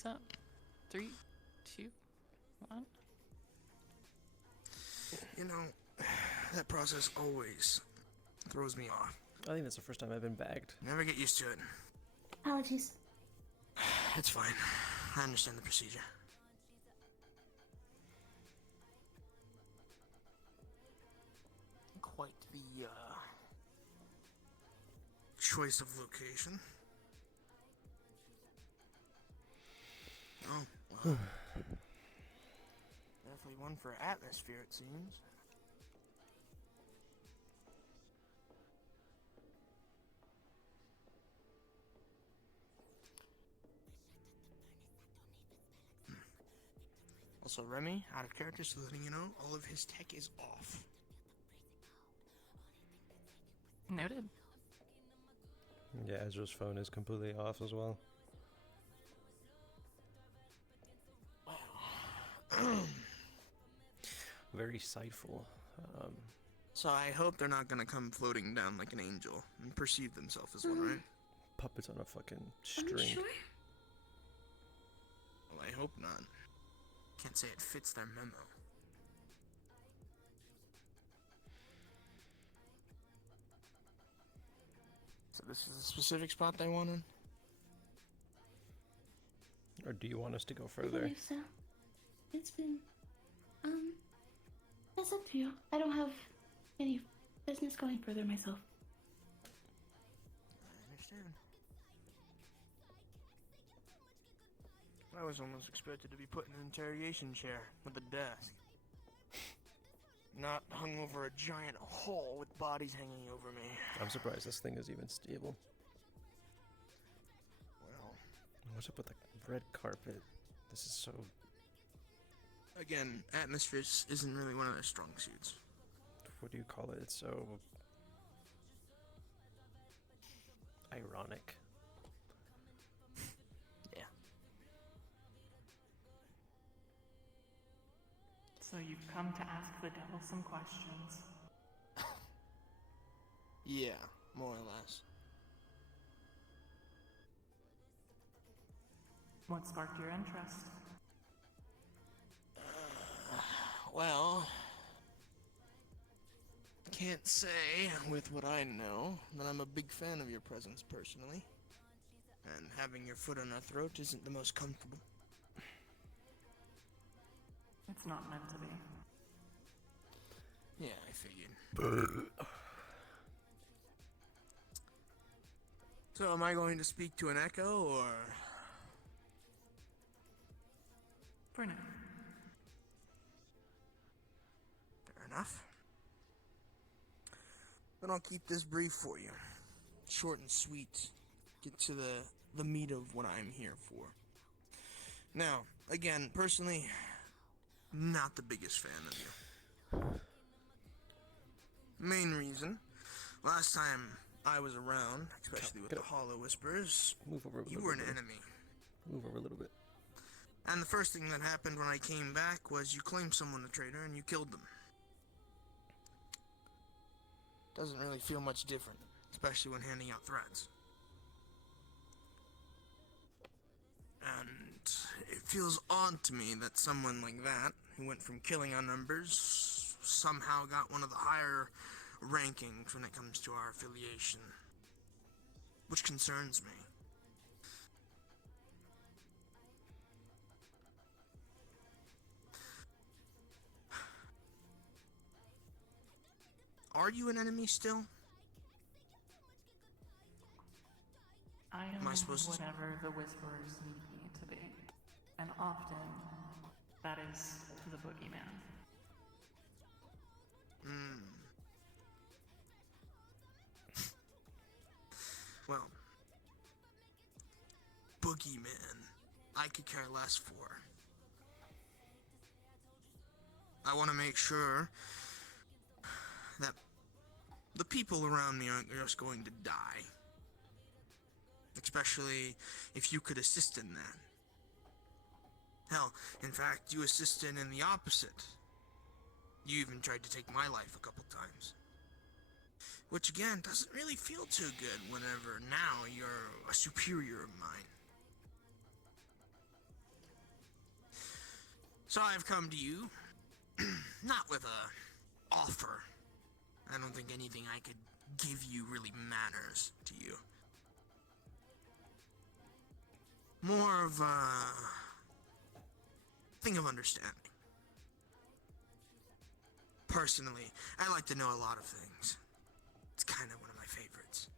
Is that 3, 2, 1? You know, that process always throws me off. I think that's the first time I've been bagged. Never get used to it. Apologies. It's fine. I understand the procedure. Quite the, choice of location. Oh, well. Definitely one for atmosphere, it seems. Also, Remy, out of character, so letting you know, all of his tech is off. Noted. Yeah, Ezra's phone is completely off as well. Very sightful. So I hope they're not gonna come floating down like an angel and perceive themselves as one, right? Puppets on a fucking Are you string. sure? Well, I hope not. Can't say it fits their memo. So this is the specific spot they wanted? Or do you want us to go I further? believe so. It's been, it's up to you. I don't have any business going further myself. I understand. I was almost expected to be put in an interrogation chair with a desk. Not hung over a giant hole with bodies hanging over me. I'm surprised this thing is even stable. Well, What's up with the red carpet? This is so... again, atmosphere isn't really one of their strong suits. What do you call it? It's so... ironic. Yeah. So you've come to ask the devil some questions. Yeah, more or less. What sparked your interest? Well, can't say with what I know that I'm a big fan of your presence personally. And having your foot on our throat isn't the most comfortable. It's not meant to be. Yeah, I figured. So am I going to speak to an echo, or... For now. Fair enough. Then I'll keep this brief for you. Short and sweet. Get to the meat of what I'm here for. Now, again, personally, not the biggest fan of you. Main reason, last time I was around, especially with the Hollow Whispers, Move over a you little were an bit. enemy. Move over a little bit. And the first thing that happened when I came back was you claimed someone a traitor and you killed them. Doesn't really feel much different, especially when handing out threats. And it feels odd to me that someone like that, who went from killing our numbers, somehow got one of the higher rankings when it comes to our affiliation. Which concerns me. Are you an enemy still? I am Am I supposed to- whatever the Whisperers need me to be. And often, that is the boogeyman. Well, boogeyman, I could care less for. I want to make sure that the people around me aren't just going to die. Especially if you could assist in that. Hell, in fact, you assisted in the opposite. You even tried to take my life a couple times. Which again, doesn't really feel too good whenever now you're a superior of mine. So I've come to you, not with a offer. I don't think anything I could give you really matters to you. More of a thing of understanding. Personally, I like to know a lot of things. It's kind of one of my favorites.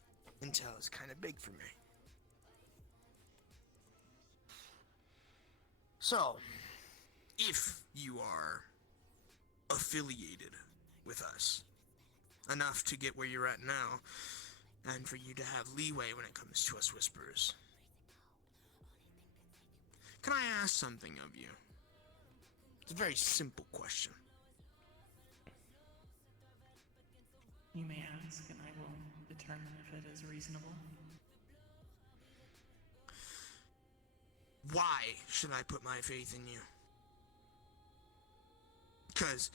Intel is kind of big for me. So, if you are affiliated with us, enough to get where you're at now, and for you to have leeway when it comes to us Whisperers, can I ask something of you? It's a very simple question. You may ask, and I will determine if it is reasonable. Why should I put my faith in you? Because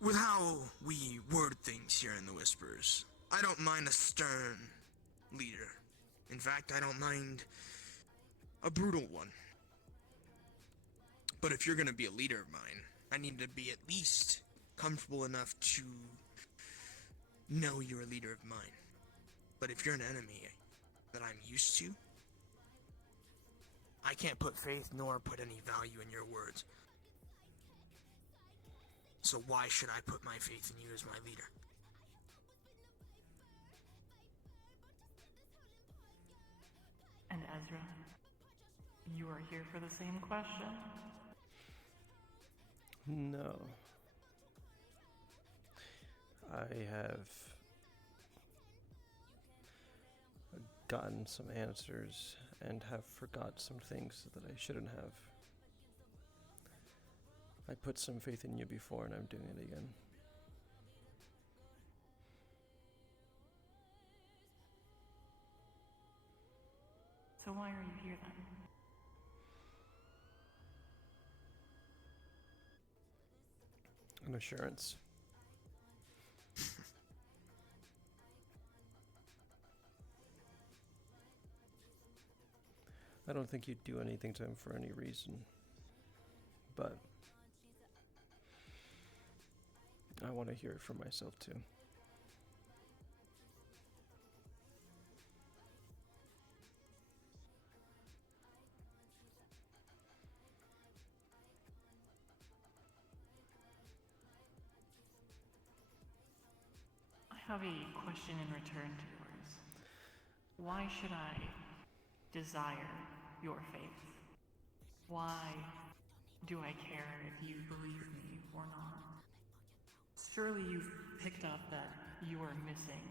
with how we word things here in the Whispers, I don't mind a stern leader. In fact, I don't mind a brutal one. But if you're gonna be a leader of mine, I need to be at least comfortable enough to know you're a leader of mine. But if you're an enemy that I'm used to, I can't put faith nor put any value in your words. So why should I put my faith in you as my leader? And Ezra, you are here for the same question? No. I have gotten some answers and have forgot some things that I shouldn't have. I put some faith in you before and I'm doing it again. So why are you here then? An assurance. I don't think you'd do anything to him for any reason, but I want to hear it for myself too. I have a question in return to yours. Why should I desire your faith? Why do I care if you believe me or not? Surely you've picked up that you are missing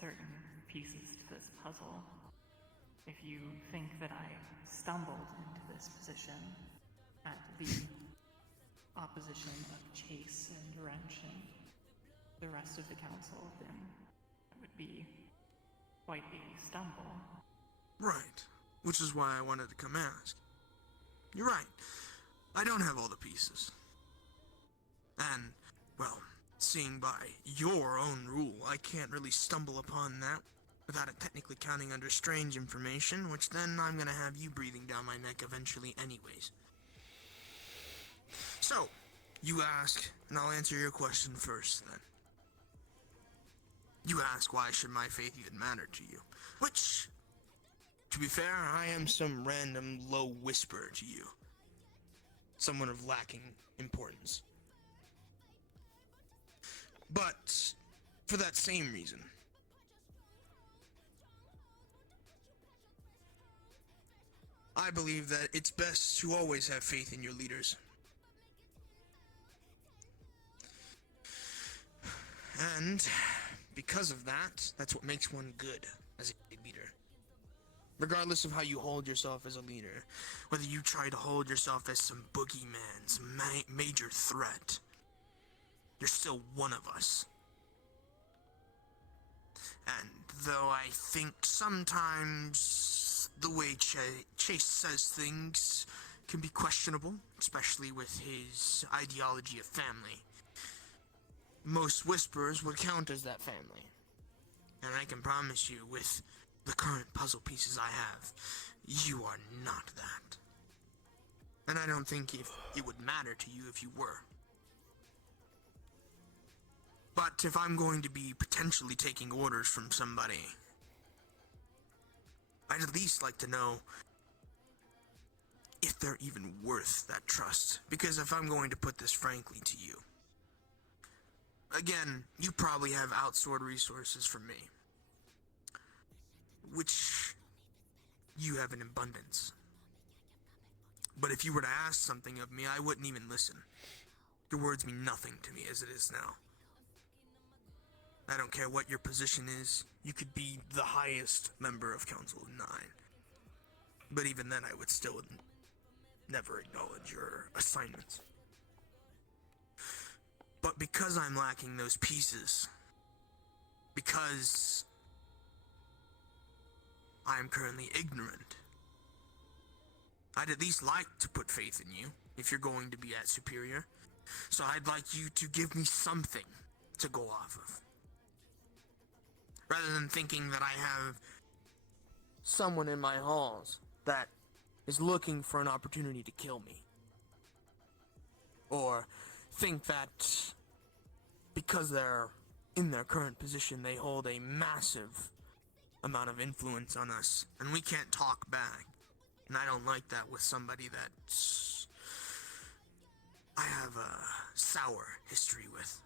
certain pieces to this puzzle. If you think that I stumbled into this position at the opposition of Chase and Wrench and the rest of the council, then it would be quite a stumble. Right. Which is why I wanted to come ask. You're right. I don't have all the pieces. And, well, seeing by your own rule, I can't really stumble upon that without it technically counting under strange information, which then I'm gonna have you breathing down my neck eventually anyways. So, you ask, and I'll answer your question first then. You ask, why should my faith even matter to you? Which, to be fair, I am some random low whisperer to you. Someone of lacking importance. But, for that same reason, I believe that it's best to always have faith in your leaders. And because of that, that's what makes one good as a leader. Regardless of how you hold yourself as a leader, whether you try to hold yourself as some boogeyman, some major threat, you're still one of us. And though I think sometimes the way Chase says things can be questionable, especially with his ideology of family, most Whisperers would count as that family. And I can promise you, with the current puzzle pieces I have, you are not that. And I don't think it would matter to you if you were. But if I'm going to be potentially taking orders from somebody, I'd at least like to know if they're even worth that trust. Because if I'm going to put this frankly to you, again, you probably have outsourced resources from me, which you have in abundance. But if you were to ask something of me, I wouldn't even listen. Your words mean nothing to me as it is now. I don't care what your position is. You could be the highest member of Council of Nine. But even then, I would still never acknowledge your assignments. But because I'm lacking those pieces, because I am currently ignorant, I'd at least like to put faith in you, if you're going to be at Superior. So I'd like you to give me something to go off of. Rather than thinking that I have someone in my halls that is looking for an opportunity to kill me. Or think that because they're in their current position, they hold a massive amount of influence on us, and we can't talk back. And I don't like that with somebody that I have a sour history with.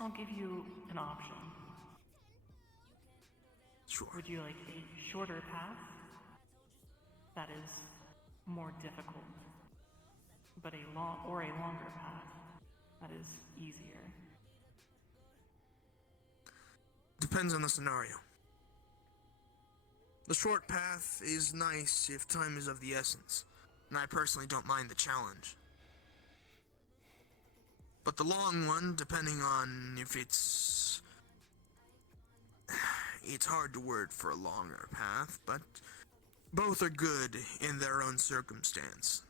I'll give you an option. Sure. Would you like a shorter path that is more difficult, but a longer path that is easier? Depends on the scenario. The short path is nice if time is of the essence, and I personally don't mind the challenge. But the long one, depending on if it's hard to word for a longer path, but both are good in their own circumstance.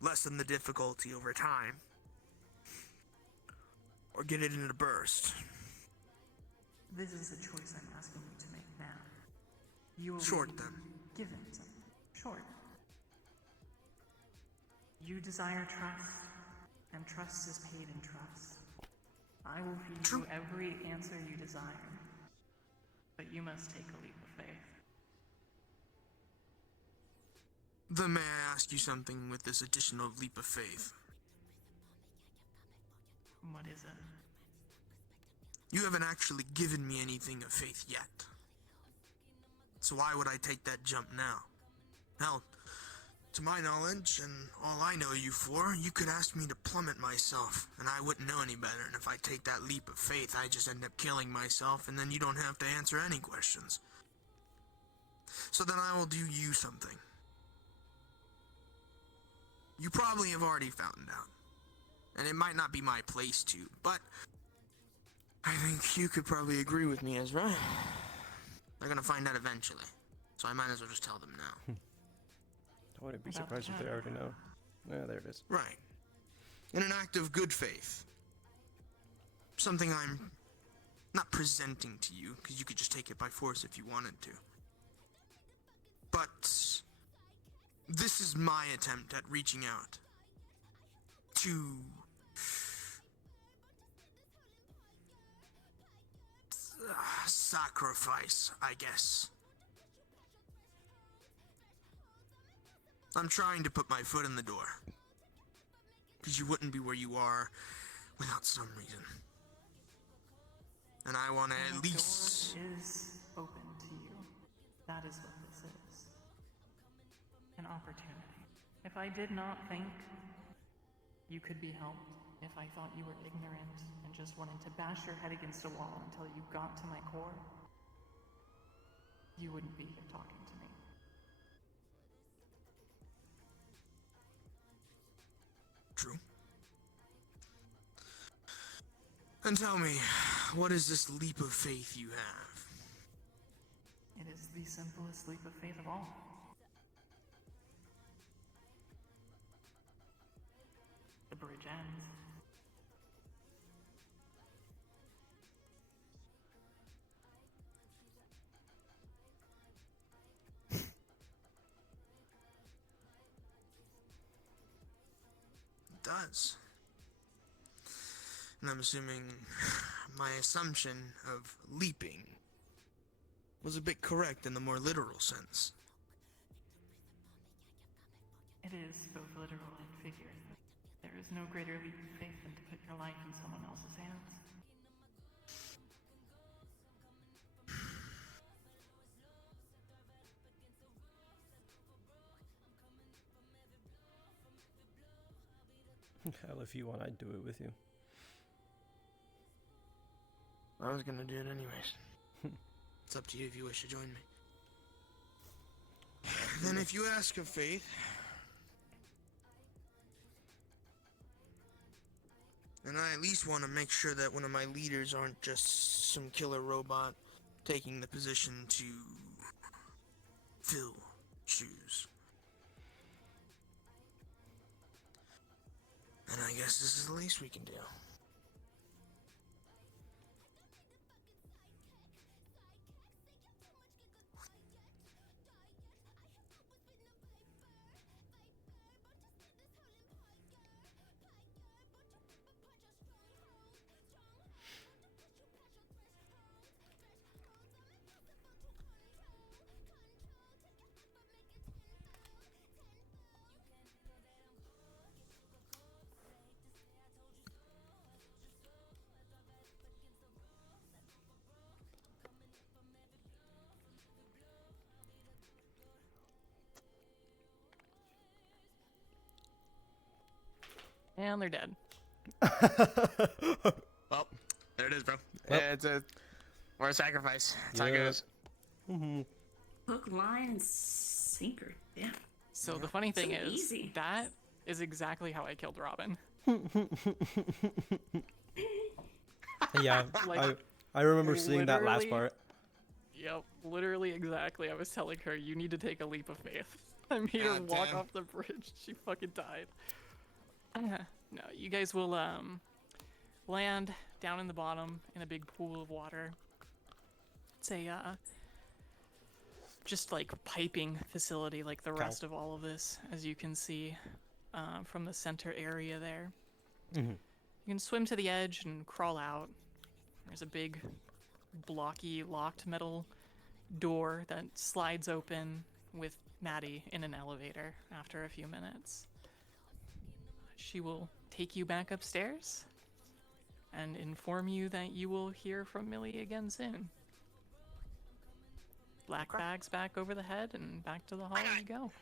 Lessen the difficulty over time, or get it in a burst. This is a choice I'm asking you to make now. You will Short, be then. given something. Short. You desire trust, and trust is paid in trust. I will feed you every answer you desire, but you must take a leap of faith. Then may I ask you something with this additional leap of faith? What is it? You haven't actually given me anything of faith yet. So why would I take that jump now? Hell, to my knowledge, and all I know you for, you could ask me to plummet myself, and I wouldn't know any better, and if I take that leap of faith, I just end up killing myself, and then you don't have to answer any questions. So then I will do you something. You probably have already found out, and it might not be my place to, but I think you could probably agree with me, Ezra. They're gonna find out eventually, so I might as well just tell them now. I wouldn't be surprised if they already know. Yeah, there it is. Right. In an act of good faith. Something I'm not presenting to you, because you could just take it by force if you wanted to. But this is my attempt at reaching out to sacrifice, I guess. I'm trying to put my foot in the door. Because you wouldn't be where you are without some reason. And I want to at least... The door is open to you. That is what this is. An opportunity. If I did not think you could be helped, if I thought you were ignorant and just wanted to bash your head against a wall until you got to my core, you wouldn't be here talking to me. True. And tell me, what is this leap of faith you have? It is the simplest leap of faith of all. The bridge ends. was. And I'm assuming my assumption of leaping was a bit correct in the more literal sense. It is both literal and figurative. There is no greater leap of faith than to put your life in someone else's hands. Hell, if you want, I'd do it with you. I was gonna do it anyways. It's up to you if you wish to join me. Then if you ask of faith, then I at least want to make sure that one of my leaders aren't just some killer robot taking the position to fill shoes. And I guess this is the least we can do. And they're dead. Well, there it is, bro. Well. We're a sacrifice. That's how it Yeah. goes. Hook, line, and sinker. Yeah. So the funny thing So is, easy. that is exactly how I killed Robin. Yeah, Like, I remember seeing that last literally- part. Yep, literally exactly. I was telling her, you need to take a leap of faith. I made her God walk damn. off the bridge. She fucking died. No, you guys will land down in the bottom in a big pool of water. It's a just like piping facility like the rest of all of this, as you can see from the center area there. Mm-hmm. You can swim to the edge and crawl out. There's a big blocky locked metal door that slides open with Maddie in an elevator after a few minutes. She will take you back upstairs and inform you that you will hear from Millie again soon. Black bags back over the head and back to the hall you go.